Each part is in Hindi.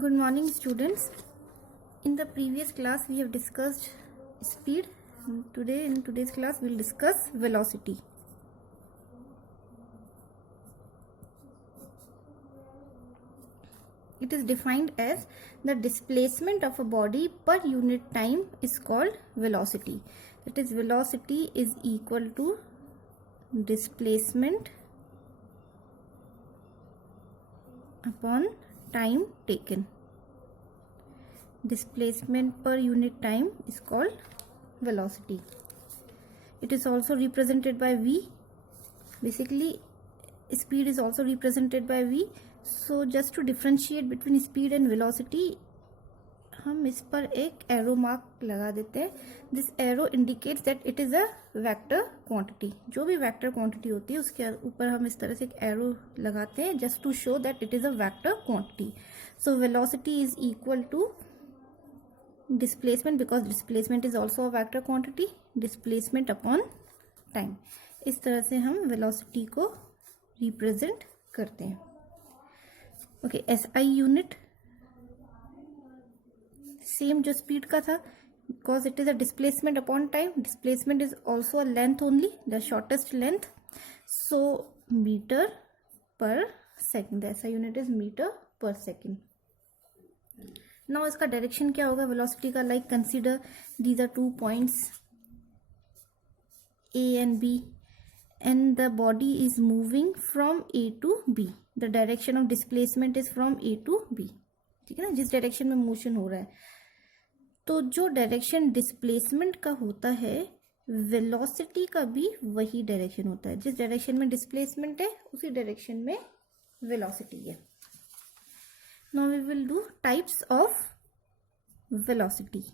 Good morning, students. In the previous class we have discussed speed. In today's class we'll discuss velocity. It is defined as the displacement of a body per unit time is called velocity. That is, velocity is equal to displacement upon time taken. Displacement per unit time is called velocity. It is also represented by v. Basically, speed is also represented by v. So just to differentiate between speed and velocity, हम इस पर एक एरो मार्क लगा देते हैं. This arrow indicates that it is a vector quantity. जो भी वेक्टर क्वांटिटी होती है उसके ऊपर हम इस तरह से एक एरो लगाते हैं just to show that it is a vector quantity. So velocity is equal to displacement, because displacement is also a vector quantity, displacement upon time. इस तरह से हम वेलोसिटी को रिप्रेजेंट करते हैं. ओके, एसआई यूनिट सेम जो स्पीड का था, because it is a displacement upon time. Displacement is also a length only, the shortest length. So metre पर सेकेंड, ऐसा यूनिट इज मीटर पर सेकेंड. नाउ इसका डायरेक्शन क्या होगा वेलोसिटी का? Like consider these are 2 points A and B and the body is moving from A to B. The direction of displacement is from A to B. ठीक है ना, जिस डायरेक्शन में मोशन हो रहा है. तो जो डायरेक्शन डिस्प्लेसमेंट का होता है, वेलोसिटी का भी वही डायरेक्शन होता है. जिस डायरेक्शन में डिस्प्लेसमेंट है उसी डायरेक्शन में वेलोसिटी है. Now we will do types of velocity.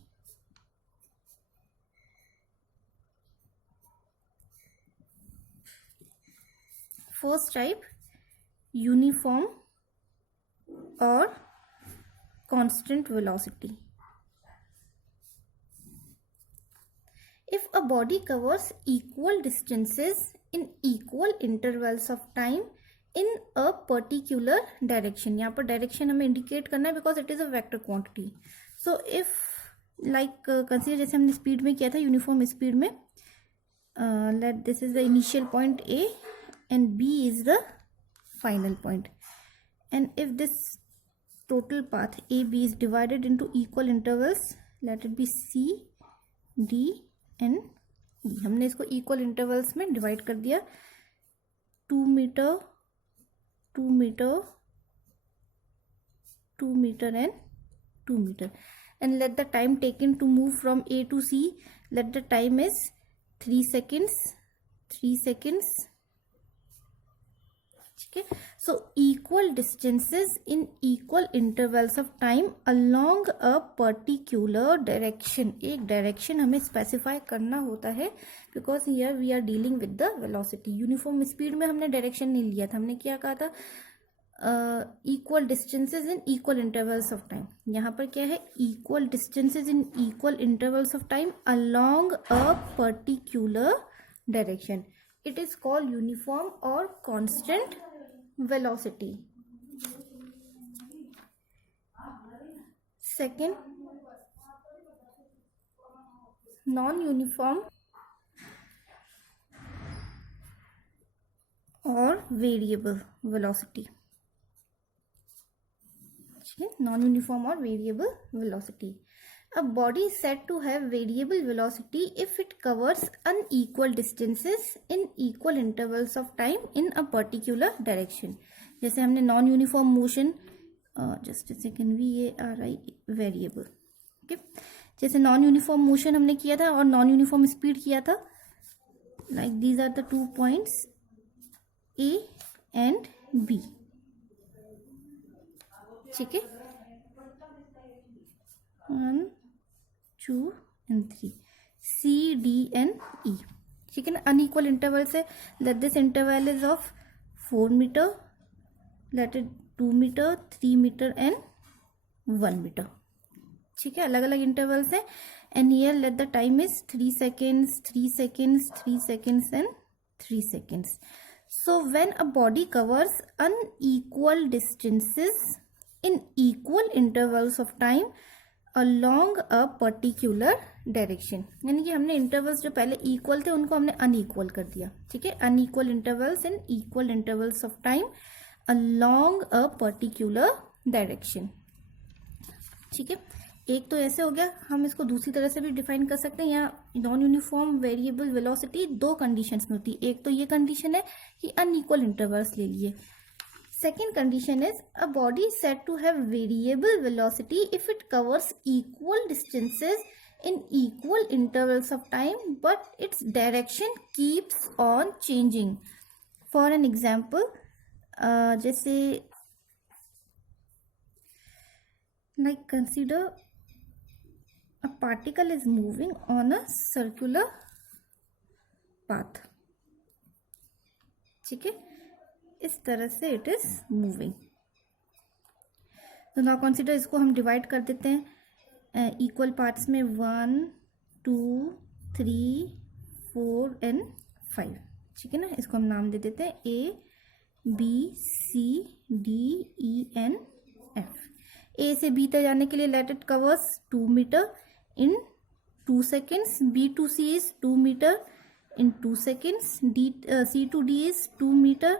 First type, uniform or constant velocity. If a body covers equal distances in equal intervals of time in a particular direction, यहाँ पर direction हमें indicate करना है because it is a vector quantity. So if like consider जैसे हमने speed में किया था, uniform speed में, let this is the initial point A and B is the final point, and if this total path AB is divided into equal intervals, let it be C, D and E. हमने इसको equal intervals में divide कर दिया. 2 meter, 2 meter, 2 meter and 2 meter, and let the time taken to move from A to C, let the time is 3 seconds, 3 seconds. ठीक है. So equal distances in equal intervals of time along a particular direction. एक डायरेक्शन हमें स्पेसिफाई करना होता है because here we are dealing with the velocity. Uniform speed में हमने डायरेक्शन नहीं लिया था, हमने क्या कहा था? Equal distances in equal intervals of time. यहाँ पर क्या है? Equal distances in equal intervals of time along a particular direction. It is called uniform और constant velocity. Second, non-uniform or variable velocity. Non-uniform or variable velocity. A body is said to have variable velocity if it covers unequal distances in equal intervals of time in a particular direction. जैसे हमने non uniform motion, just second, VARI variable. Okay, जैसे नॉन यूनिफॉर्म मोशन हमने किया था और नॉन यूनिफॉर्म स्पीड किया था. Like these are the 2 points A and B. ठीक है, 1, 2 and 3, C, D and E. ठीक है ना. अनइक्वल इंटरवल से let this interval is of 4 metre, let it 2 metre, 3 metre and 1 metre. ठीक है, अलग अलग इंटरवल से. And here let the time is 3 seconds, 3 seconds, 3 seconds and 3 seconds. So when a body covers unequal distances in equal intervals of time along a particular direction. यानी कि हमने इंटरवल्स जो पहले इक्वल थे उनको हमने अनइक्वल कर दिया, ठीक है। Unequal intervals in equal intervals of time along a particular direction, ठीक है। एक तो ऐसे हो गया, हम इसको दूसरी तरह से भी डिफाइन कर सकते हैं। यहाँ नॉन यूनिफॉर्म वेरिएबल वेलोसिटी दो कंडीशंस में होती है। एक तो ये कंडीशन है कि अनइक्वल इंटरवल्स ले लिए। Second condition is a body is said to have variable velocity if it covers equal distances in equal intervals of time, but its direction keeps on changing. For an example, जैसे like consider a particle is moving on a circular path, ठीक है। इस तरह से इट इज मूविंग। तो नाउ कंसीडर, इसको हम डिवाइड कर देते हैं इक्वल पार्ट्स में, 1 2 3 4 एंड 5, ठीक है ना। इसको हम नाम दे देते हैं ABCDENF। ए से बी तक जाने के लिए let it covers 2 metre in 2 seconds, B to C is 2 metre in 2 seconds, C to D is 2 meter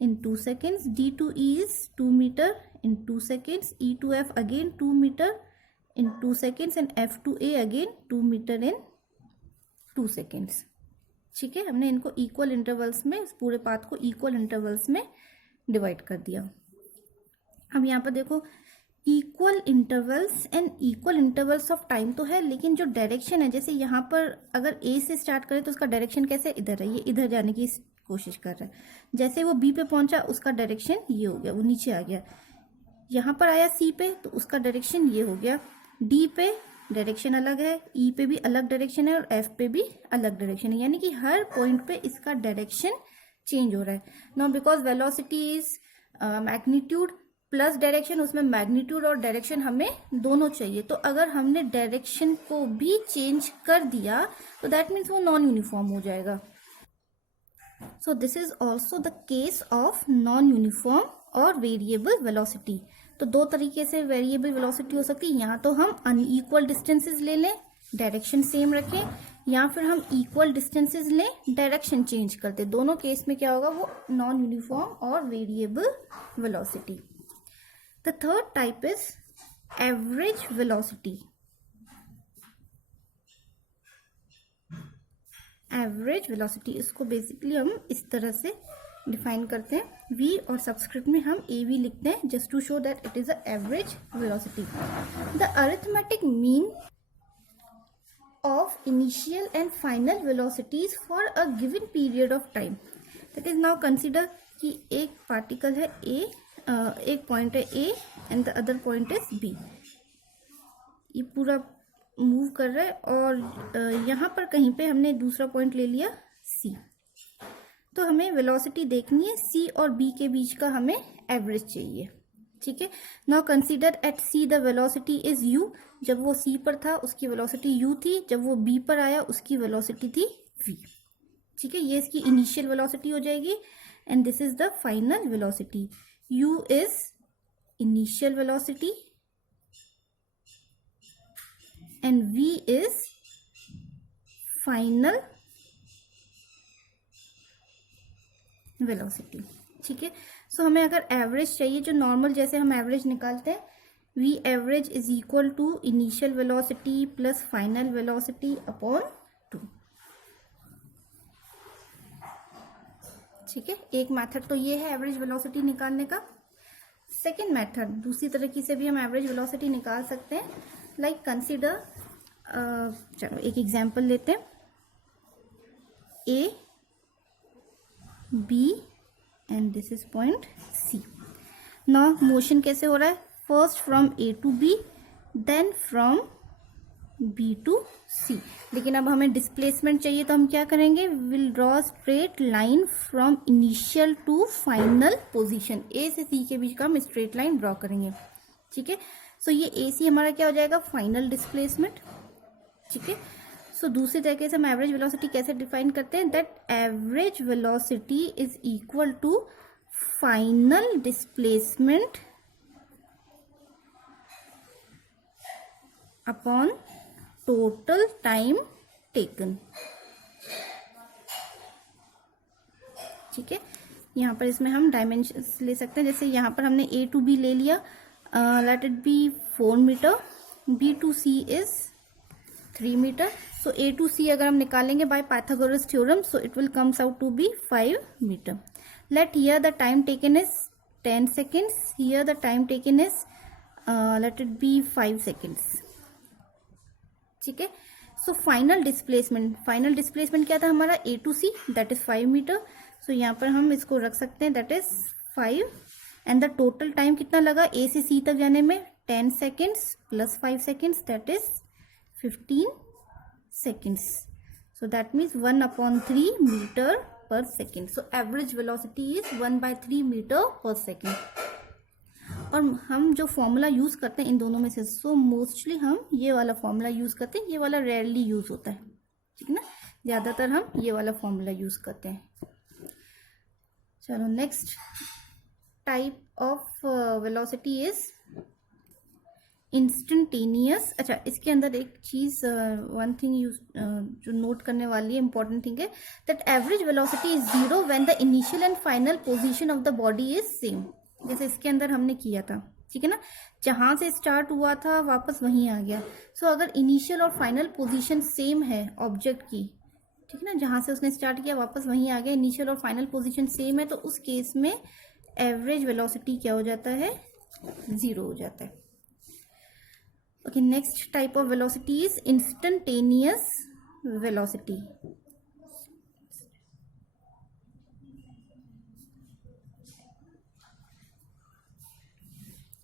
in 2 seconds, D to E is 2 meter in 2 seconds, E to F again 2 meter in 2 seconds and F to A again 2 meter in 2 seconds, ठीक है। हमने इनको इक्वल इंटरवल्स में, इस पूरे पाथ को इक्वल इंटरवल्स में डिवाइड कर दिया। अब यहाँ पर देखो, equal intervals and equal intervals of time तो है, लेकिन जो डायरेक्शन है, जैसे यहाँ पर अगर ए से स्टार्ट करें तो उसका डायरेक्शन कैसे इधर है, ये इधर जाने की कोशिश कर रहा है। जैसे वो बी पे पहुंचा उसका डायरेक्शन ये हो गया, वो नीचे आ गया। यहाँ पर आया सी पे तो उसका डायरेक्शन ये हो गया। डी पे डायरेक्शन अलग है, ई पे भी अलग डायरेक्शन है और एफ पे भी अलग डायरेक्शन है, यानी कि हर पॉइंट पे इसका डायरेक्शन चेंज हो रहा है। Now because velocity is magnitude plus direction, उसमें मैग्नीट्यूड और डायरेक्शन हमें दोनों चाहिए। तो अगर हमने डायरेक्शन को भी चेंज कर दिया तो दैट मीन्स वो नॉन यूनिफॉर्म हो जाएगा। So this is also the case of non uniform और वेरिएबल वेलोसिटी। तो दो तरीके से वेरिएबल वेलोसिटी हो सकती है, यहाँ तो हम अनइक्वल डिस्टेंसेस ले लें, डायरेक्शन सेम रखें, या फिर हम इक्वल डिस्टेंसेस लें, डायरेक्शन चेंज करते। दोनों केस में क्या होगा, वो नॉन यूनिफॉर्म और variable velocity. The third type is average velocity. Average velocity, इसको बेसिकली हम इस तरह से डिफाइन करते हैं, V और सबस्क्रिप्ट में हम AV लिखते हैं, just to show that it is a average velocity. The arithmetic mean of initial and final velocities for a given period of time. That is, now consider कि एक पार्टिकल है A, एक पॉइंट है A and the other point is B। ये पूरा मूव कर रहा है और यहाँ पर कहीं पे हमने दूसरा पॉइंट ले लिया C। तो हमें वेलोसिटी देखनी है, C और B के बीच का हमें एवरेज चाहिए, ठीक है। Now consider at C the velocity is U। जब वो C पर था उसकी वेलोसिटी U थी, जब वो B पर आया उसकी वेलोसिटी थी V, ठीक है। ये इसकी इनिशियल वेलोसिटी हो जाएगी and this is the final velocity. U is initial velocity and V is final velocity, ठीक है। सो हमें अगर एवरेज चाहिए, जो नॉर्मल जैसे हम एवरेज निकालते हैं, V average is equal to initial velocity plus final velocity upon 2, ठीक है। एक मेथड तो ये है एवरेज वेलोसिटी निकालने का। सेकेंड मेथड, दूसरी तरीके से भी हम एवरेज वेलोसिटी निकाल सकते हैं। लाइक कंसीडर, चलो एक एग्जांपल लेते हैं, A B and this is point C। Now motion कैसे हो रहा है, first from A to B then from B to C। लेकिन अब हमें डिस्प्लेसमेंट चाहिए तो हम क्या करेंगे, will draw straight line from initial to final position. A से C के बीच का हम स्ट्रेट लाइन ड्रॉ करेंगे, ठीक है। सो ये AC हमारा क्या हो जाएगा, फाइनल डिस्प्लेसमेंट, ठीक है। सो दूसरी तरीके से हम एवरेज वेलोसिटी कैसे डिफाइन करते हैं, that average velocity is equal to final displacement upon total time taken. ठीक है, यहाँ पर इसमें हम डायमेंशंस ले सकते हैं। जैसे यहाँ पर हमने A to B ले लिया, let it be 4 metre, B to C is 3 metre. So A to C अगर हम निकालेंगे by Pythagoras theorem, so it will comes out to be 5 metre. Let here the time taken is 10 seconds, here the time taken is let it be 5 seconds। ठीक है, सो फाइनल डिस्प्लेसमेंट क्या था हमारा, A to C, that is 5 metre. So यहाँ पर हम इसको रख सकते हैं, that is 5, and the total time कितना लगा A से C तक जाने में, 10 seconds plus 5 seconds, that is 15 seconds। So that means 1/3 metre पर second. So average velocity is 1/3 metre पर सेकेंड। और हम जो फॉर्मूला यूज करते हैं इन दोनों में से, सो मोस्टली हम ये वाला फॉर्मूला यूज करते हैं, ये वाला रेयरली यूज होता है, ठीक है ना, ज्यादातर हम ये वाला फॉर्मूला यूज करते हैं। चलो next type of velocity is instantaneous. अच्छा, इसके अंदर एक चीज वन थिंग जो नोट करने वाली है, इंपॉर्टेंट थिंग है, that average velocity is 0 when the initial and final position of the body is same. जैसे इसके अंदर हमने किया था, ठीक है ना, जहां से स्टार्ट हुआ था वापस वहीं आ गया। सो अगर इनिशियल और फाइनल पोजीशन सेम है ऑब्जेक्ट की, ठीक है ना, जहां से उसने स्टार्ट किया वापस वहीं आ गया, इनिशियल और फाइनल पोजीशन सेम है, तो उस केस में एवरेज वेलोसिटी क्या हो जाता है, 0 हो जाता है। Okay, next type of velocity is instantaneous velocity।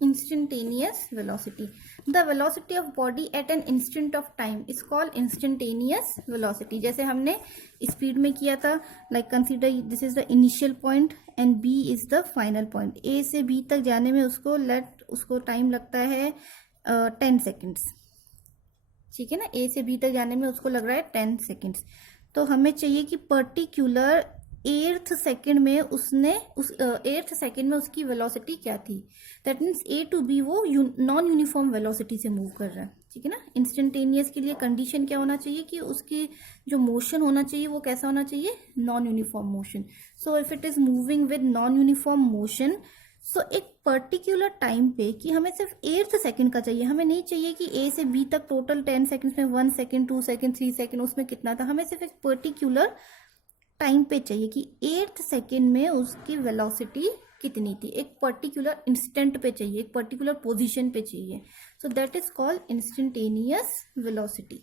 Instantaneous velocity, the velocity of body at an instant of time is called instantaneous velocity। जैसे हमने स्पीड में किया था, like consider this is the initial point and B is the final point। A से B तक जाने में उसको टाइम लगता है 10 seconds, ठीक है ना, A से B तक जाने में उसको लग रहा है 10 seconds। तो हमें चाहिए कि पर्टिकुलर 8th सेकेंड में उसकी वेलोसिटी क्या थी। That means A to B वो नॉन यूनिफॉर्म वेलोसिटी से मूव कर रहा है, ठीक है ना। इंस्टेंटेनियस के लिए कंडीशन क्या होना चाहिए कि उसकी जो मोशन होना चाहिए वो कैसा होना चाहिए, non uniform motion. So if it is moving with non uniform motion, so एक पर्टिकुलर टाइम पे, कि हमें सिर्फ 8th सेकेंड का चाहिए, हमें नहीं चाहिए कि A से B तक टोटल 10 सेकेंड्स में 1 सेकेंड 2 सेकेंड 3 सेकेंड उसमें कितना था, हमें सिर्फ एक पर्टिकुलर टाइम पे चाहिए कि 8th सेकेंड में उसकी वेलोसिटी कितनी थी, एक पर्टिकुलर इंस्टेंट पे चाहिए, एक पर्टिकुलर पोजीशन पे चाहिए। So that is called instantaneous velocity.